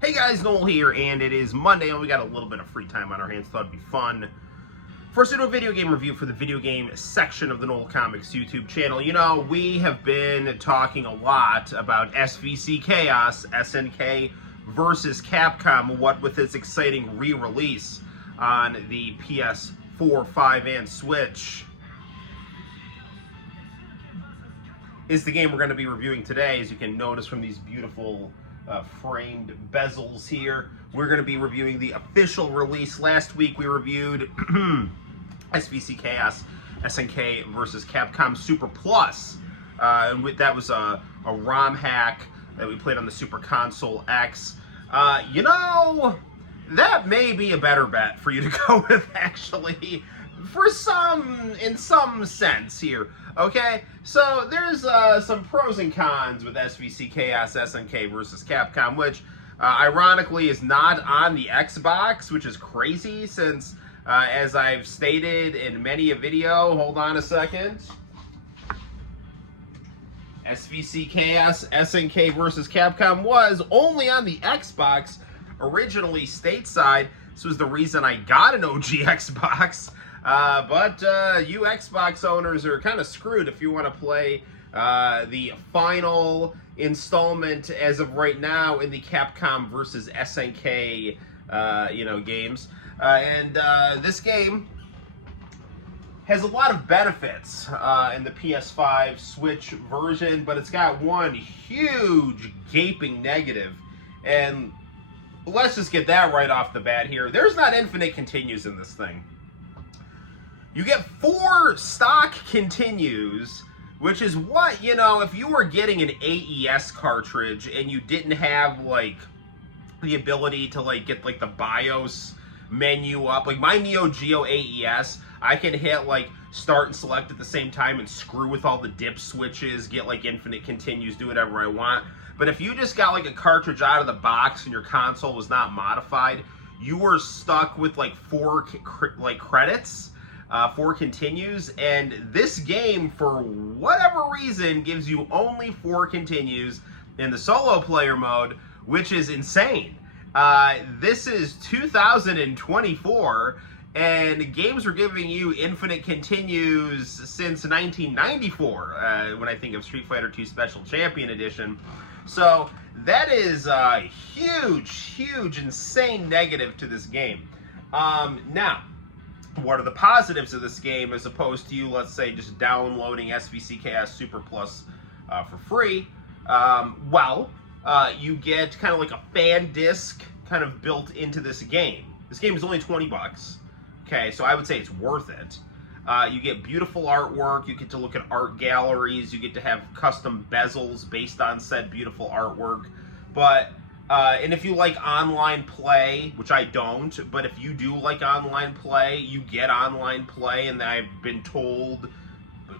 Hey guys, Noel here, and it is Monday, and we got a little bit of free time on our hands. Thought it'd be fun for us to do a video game review for the video game section of the Noel Comics YouTube channel. You know, we have been talking a lot about SVC Chaos, SNK versus Capcom, what with its exciting re-release on the PS4, 5, and Switch, is the game we're going to be reviewing today. As you can notice from these beautiful framed bezels here, we're going to be reviewing the official release. Last week we reviewed SVC Chaos, SNK versus Capcom Super Plus. And that was a ROM hack that we played on the Super Console X. You know, that may be a better bet for you to go with, actually, in some sense here. Okay, so there's some pros and cons with SVC Chaos SNK versus Capcom, which ironically is not on the Xbox, which is crazy since, as I've stated in many a video, hold on a second, SVC Chaos SNK versus Capcom was only on the Xbox, originally stateside. This was the reason I got an OG Xbox. But you Xbox owners are kind of screwed if you want to play the final installment as of right now in the Capcom versus SNK games. This game has a lot of benefits in the PS5 Switch version, but it's got one huge gaping negative. And let's just get that right off the bat here. There's not infinite continues in this thing. You get 4 stock continues, which is what, if you were getting an AES cartridge and you didn't have, the ability to, get, the BIOS menu up. Like, my Neo Geo AES, I can hit, start and select at the same time and screw with all the dip switches, get, infinite continues, do whatever I want. But if you just got, a cartridge out of the box and your console was not modified, you were stuck with, 4 credits. 4 continues, and this game, for whatever reason, gives you only 4 continues in the solo player mode, which is insane. This is 2024, and games were giving you infinite continues since 1994, when I think of Street Fighter II Special Champion Edition. So that is a huge, insane negative to this game. Now, what are the positives of this game as opposed to you, let's say, just downloading SVC Chaos Super Plus for free? You get kind of like a fan disc kind of built into this game. This game is only $20. Okay, so I would say it's worth it. You get beautiful artwork. You get to look at art galleries. You get to have custom bezels based on said beautiful artwork. But and if you like online play, which I don't, but if you do like online play, you get online play, and I've been told,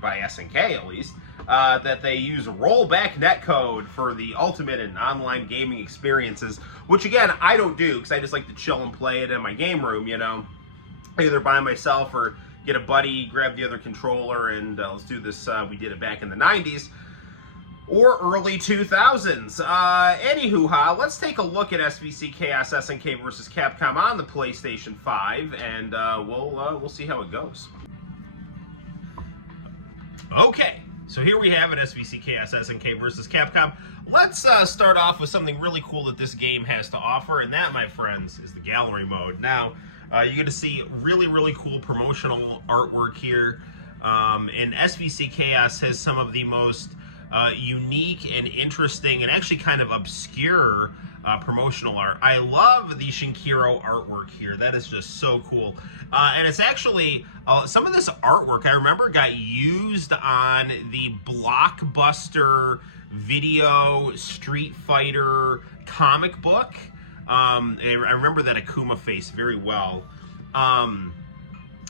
by SNK at least, that they use rollback netcode for the ultimate in online gaming experiences, which again, I don't do, because I just like to chill and play it in my game room, either by myself or get a buddy, grab the other controller, and let's do this. We did it back in the 90s. Or early 2000s. Anywho, let's take a look at SVC Chaos SNK versus Capcom on the PlayStation 5, and we'll see how it goes. Okay, so here we have it, SVC Chaos SNK versus Capcom. Let's start off with something really cool that this game has to offer, and that, my friends, is the gallery mode. Now, you get to see really cool promotional artwork here, and SVC Chaos has some of the most unique and interesting and actually kind of obscure promotional art. I love the Shinkiro artwork here. That is just so cool. And it's actually, some of this artwork I remember got used on the Blockbuster Video Street Fighter comic book. I remember that Akuma face very well.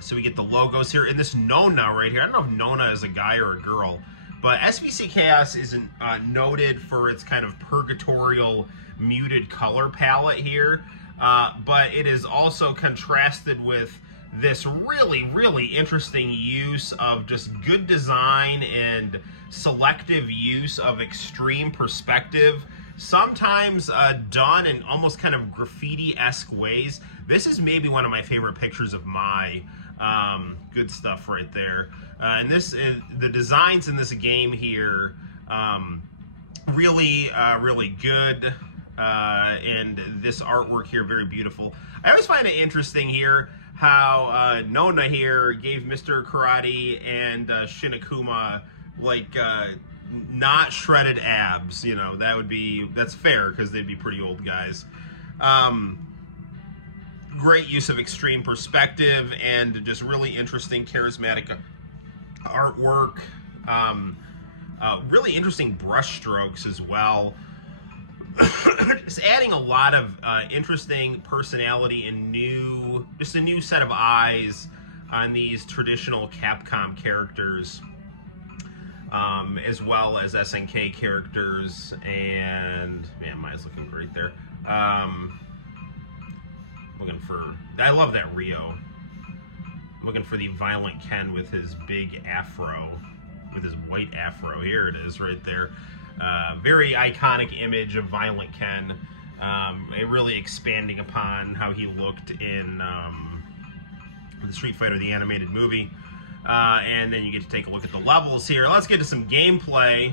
So we get the logos here. And this Nona right here, I don't know if Nona is a guy or a girl, but SVC Chaos is noted for its kind of purgatorial muted color palette here, but it is also contrasted with this really, really interesting use of just good design and selective use of extreme perspective, sometimes done in almost kind of graffiti-esque ways. This is maybe one of my favorite pictures of my good stuff right there. And this, the designs in this game here, really, really good. And this artwork here, very beautiful. I always find it interesting here how Nona here gave Mr. Karate and Shinakuma like not shredded abs. You know, that's fair because they'd be pretty old guys. Great use of extreme perspective and just really interesting, charismatic artwork. Really interesting brush strokes as well. Just adding a lot of interesting personality and just a new set of eyes on these traditional Capcom characters, as well as SNK characters. And man, mine's looking great there. I love that Ryo. I'm looking for the Violent Ken with his big afro, with his white afro. Here it is, right there. Very iconic image of Violent Ken, really expanding upon how he looked in the Street Fighter, the animated movie. And then you get to take a look at the levels here. Let's get to some gameplay.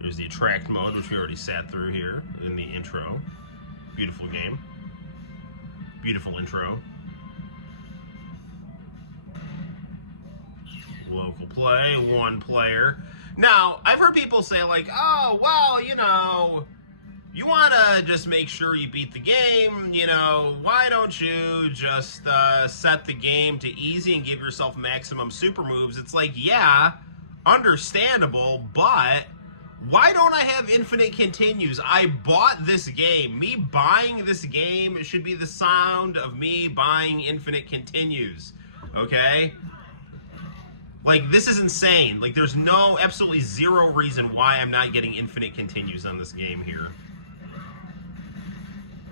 There's the attract mode, which we already sat through here in the intro. Beautiful game. Beautiful intro. Local play, one player. Now, I've heard people say like, oh, well, you know, you want to just make sure you beat the game, you know, why don't you just set the game to easy and give yourself maximum super moves? It's like, yeah, understandable, but why don't I have infinite continues? I bought this game. Me buying this game should be the sound of me buying infinite continues, okay? Like, this is insane. Like, there's absolutely zero reason why I'm not getting infinite continues on this game here.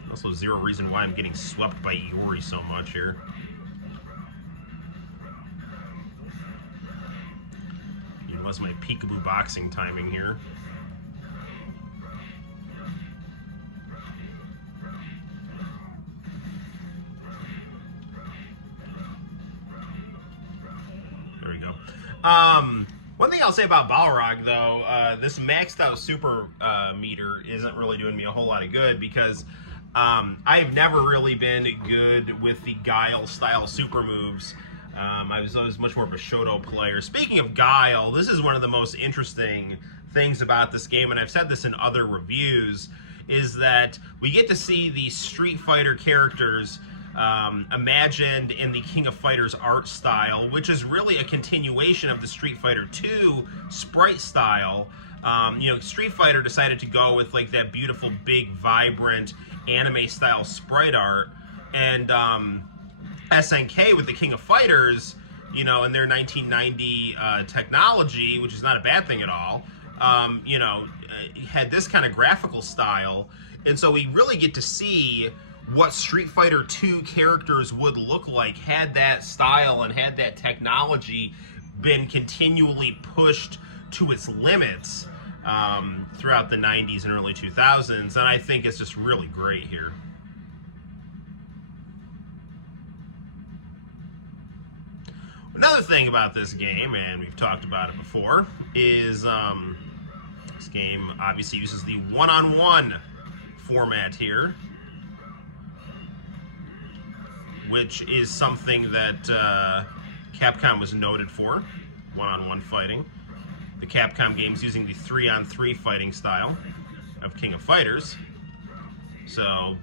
Also, zero reason why I'm getting swept by Yuri so much here. Unless my peekaboo boxing timing here. One thing I'll say about Balrog, though, this maxed out super meter isn't really doing me a whole lot of good because I've never really been good with the Guile style super moves. I was always much more of a Shoto player. Speaking of Guile, this is one of the most interesting things about this game, and I've said this in other reviews, is that we get to see these Street Fighter characters imagined in the King of Fighters art style, which is really a continuation of the Street Fighter 2 sprite style. You know, Street Fighter decided to go with like that beautiful, big, vibrant anime style sprite art, and SNK with the King of Fighters, you know, in their 1990 technology, which is not a bad thing at all, you know, had this kind of graphical style, and so we really get to see what Street Fighter 2 characters would look like had that style and had that technology been continually pushed to its limits throughout the 90s and early 2000s, and I think it's just really great here. Another thing about this game, and we've talked about it before, is this game obviously uses the one-on-one format here, which is something that Capcom was noted for, one-on-one fighting. The Capcom game's using the 3-on-3 fighting style of King of Fighters. So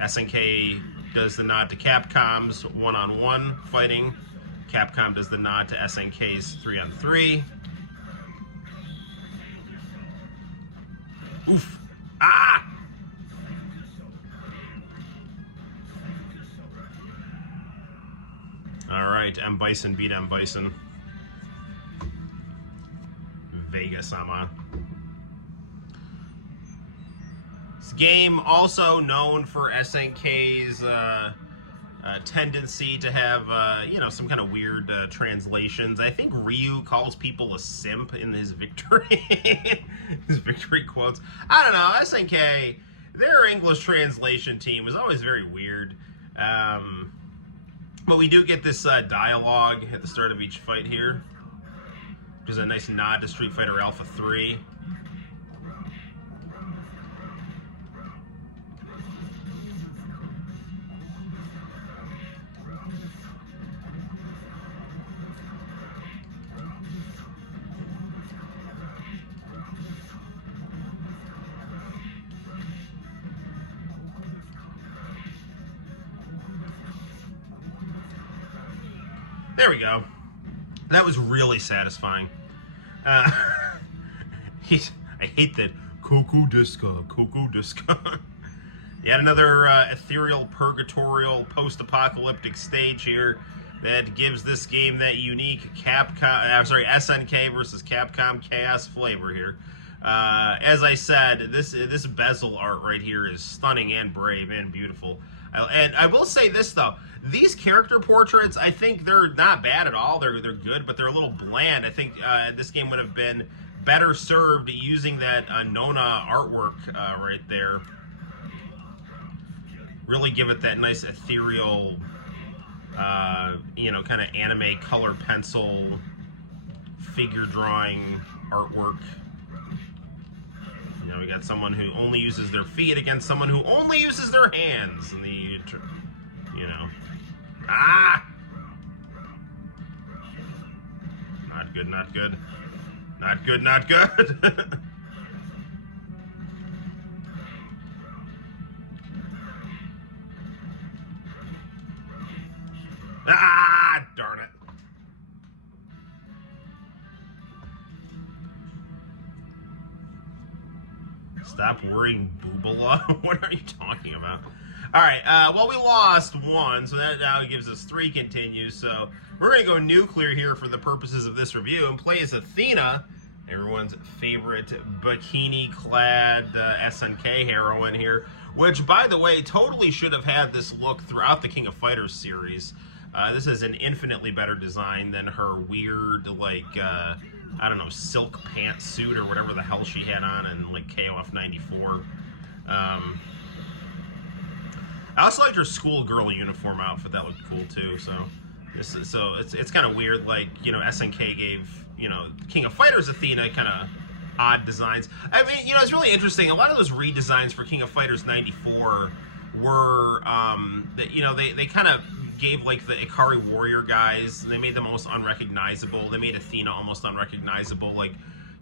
SNK does the nod to Capcom's one-on-one fighting. Capcom does the nod to SNK's 3-on-3. Oof. Ah! Alright, M. Bison beat M. Bison. Vega-sama. This Game also known for SNK's tendency to have, you know, some kind of weird translations. I think Ryu calls people a simp in his victory, his victory quotes. I don't know, SNK, their English translation team was always very weird. But we do get this dialogue at the start of each fight here, which is a nice nod to Street Fighter Alpha 3. There we go. That was really satisfying. I hate that. Cuckoo Disco, Cuckoo Disco. Yet another ethereal, purgatorial, post-apocalyptic stage here that gives this game that unique SNK versus Capcom chaos flavor here. As I said, this bezel art right here is stunning and brave and beautiful. And I will say this though, these character portraits, I think they're not bad at all. They're good, but they're a little bland. I think this game would have been better served using that Nona artwork right there. Really give it that nice ethereal, you know, kind of anime color pencil figure drawing artwork. You know, we got someone who only uses their feet against someone who only uses their hands. And you know, not good, not good, not good, not good. Darn it. Stop worrying, Boobala. What are you talking about? Alright, well, we lost one, so that now gives us 3 continues. So we're going to go nuclear here for the purposes of this review and play as Athena, everyone's favorite bikini-clad SNK heroine here, which, by the way, totally should have had this look throughout the King of Fighters series. This is an infinitely better design than her weird, like, I don't know, silk pantsuit or whatever the hell she had on in, like, KOF 94. I also liked her schoolgirl uniform outfit. That looked cool, too, so it's kind of weird, like, you know, SNK gave, you know, King of Fighters Athena kind of odd designs. I mean, you know, it's really interesting. A lot of those redesigns for King of Fighters 94 were, you know, they kind of gave, like, the Ikari Warrior guys, they made them almost unrecognizable. They made Athena almost unrecognizable. Like,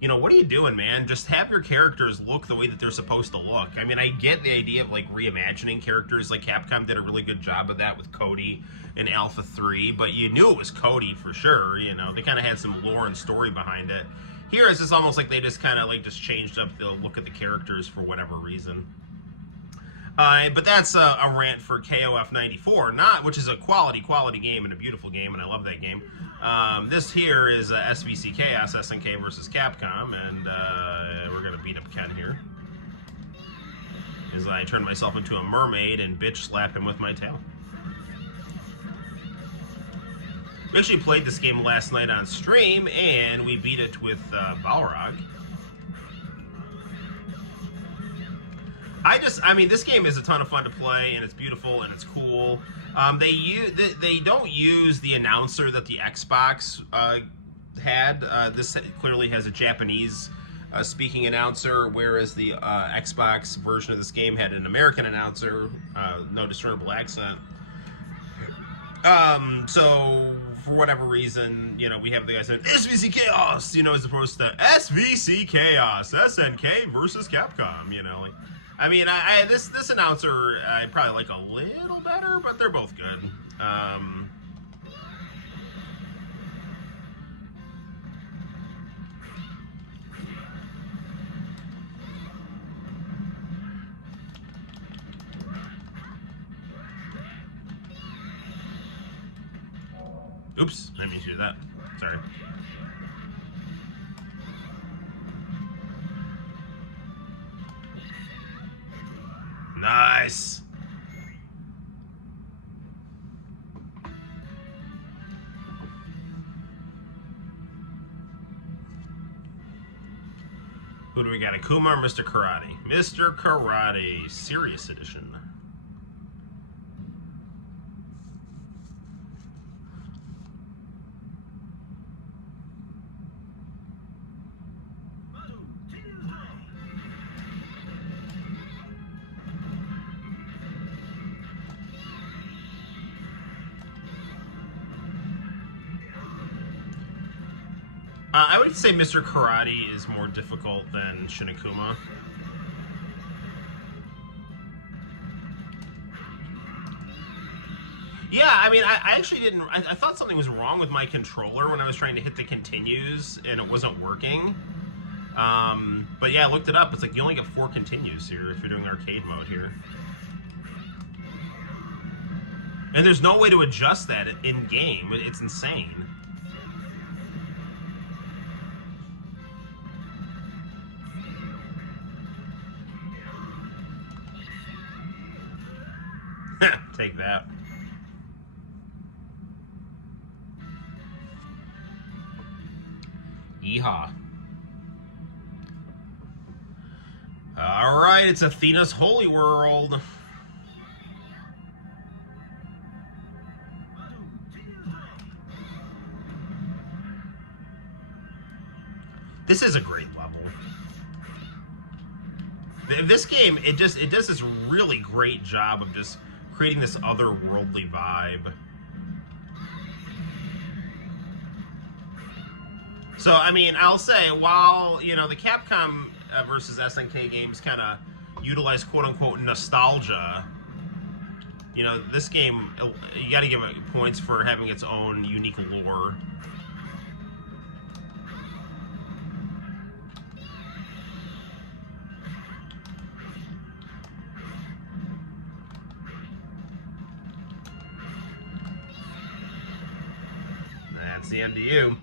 you know, what are you doing, man? Just have your characters look the way that they're supposed to look. I mean, I get the idea of, like, reimagining characters. Like, Capcom did a really good job of that with Cody in Alpha 3, but you knew it was Cody for sure, you know. They kind of had some lore and story behind it. Here, it's just almost like they just kind of, like, just changed up the look of the characters for whatever reason. But that's a rant for KOF 94, which is a quality game and a beautiful game, and I love that game. This here is SVC Chaos, SNK versus Capcom, and we're going to beat up Ken here. As I turn myself into a mermaid and bitch slap him with my tail. We actually played this game last night on stream, and we beat it with Balrog. I mean, this game is a ton of fun to play, and it's beautiful, and it's cool. They don't use the announcer that the Xbox had. This clearly has a Japanese speaking announcer, whereas the Xbox version of this game had an American announcer, no discernible accent. So, for whatever reason, you know, we have the guys saying, SVC Chaos, you know, as opposed to SVC Chaos, SNK versus Capcom, you know, like, I mean, this announcer I probably like a little better, but they're both good. Oops, I didn't mean to do that. Sorry. Nice. Who do we got? Akuma or Mr. Karate? Mr. Karate, Serious Edition. I would say Mr. Karate is more difficult than Shin Akuma. Yeah, I mean, I actually didn't... I thought something was wrong with my controller when I was trying to hit the continues, and it wasn't working. But yeah, I looked it up. It's like you only get 4 continues here if you're doing arcade mode here. And there's no way to adjust that in-game. It's insane. Take that. Yeehaw. Alright, it's Athena's Holy World. This is a great level. This game, it does this really great job of just creating this otherworldly vibe. So, I mean, I'll say, while, you know, the Capcom versus SNK games kind of utilize quote-unquote nostalgia, you know, this game, you got to give it points for having its own unique lore. That's the end of you.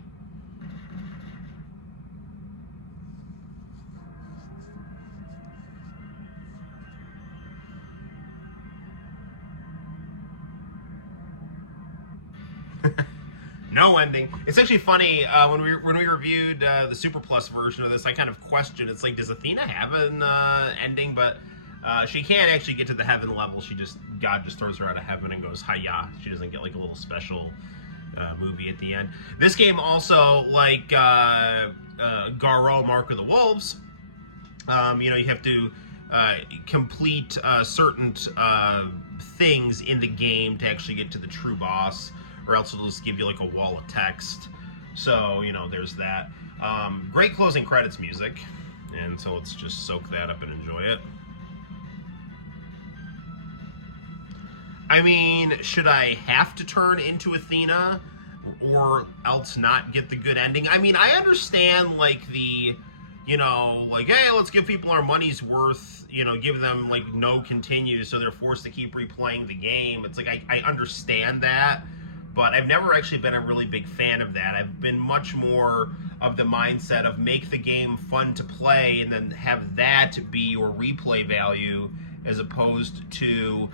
No ending. It's actually funny, when we reviewed the Super Plus version of this, I kind of questioned, it's like, does Athena have an ending? But she can't actually get to the heaven level. God just throws her out of heaven and goes, hi-ya. She doesn't get like a little special movie at the end. This game also, like Garo, Mark of the Wolves, you know, you have to complete certain things in the game to actually get to the true boss, or else it'll just give you like a wall of text. So, you know, there's that. Great closing credits music, and so let's just soak that up and enjoy it. I mean, should I have to turn into Athena or else not get the good ending? I mean, I understand, like, the, you know, like, hey, let's give people our money's worth, you know, give them, like, no continues, so they're forced to keep replaying the game. It's like, I understand that, but I've never actually been a really big fan of that. I've been much more of the mindset of make the game fun to play and then have that be your replay value, as opposed to,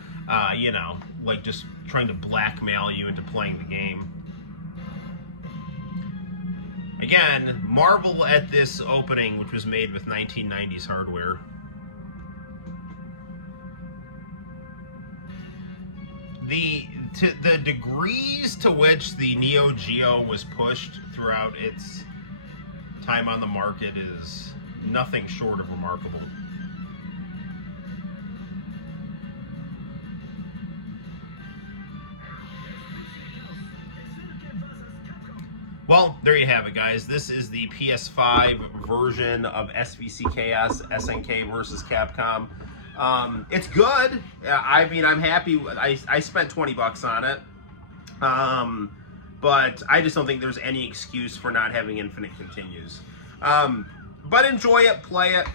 you know, like just trying to blackmail you into playing the game. Again, marvel at this opening, which was made with 1990s hardware. The degrees to which the Neo Geo was pushed throughout its time on the market is nothing short of remarkable. Well, there you have it, guys. This is the PS5 version of SVC Chaos SNK versus Capcom. It's good. I mean, I'm happy. I spent 20 bucks on it. But I just don't think there's any excuse for not having infinite continues. But enjoy it, play it.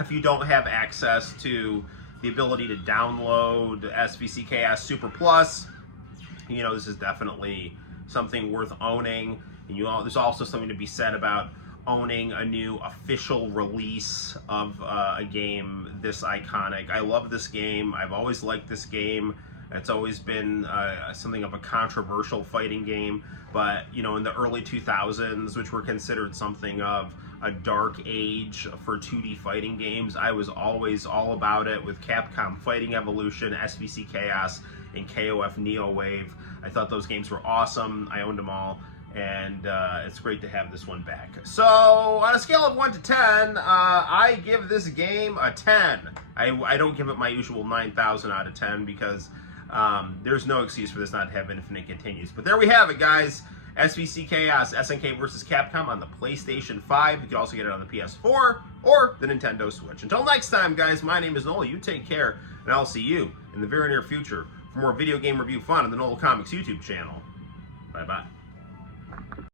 If you don't have access to the ability to download SVC Chaos Super Plus, you know, this is definitely something worth owning. And there's also something to be said about owning a new official release of a game this iconic. I love this game. I've always liked this game. It's always been something of a controversial fighting game, but you know, in the early 2000s, which were considered something of a dark age for 2D fighting games, I was always all about it with Capcom Fighting Evolution, SVC Chaos, and KOF Neo Wave. I thought those games were awesome. I owned them all, and it's great to have this one back. So on a scale of 1 to 10, I give this game a 10. I don't give it my usual 9,000 out of 10 because there's no excuse for this not to have infinite continues. But there we have it, guys. SVC Chaos, SNK versus Capcom on the PlayStation 5. You can also get it on the PS4 or the Nintendo Switch. Until next time, guys, my name is Noel. You take care, and I'll see you in the very near future for more video game review fun on the Noel Comics YouTube channel. Bye-bye.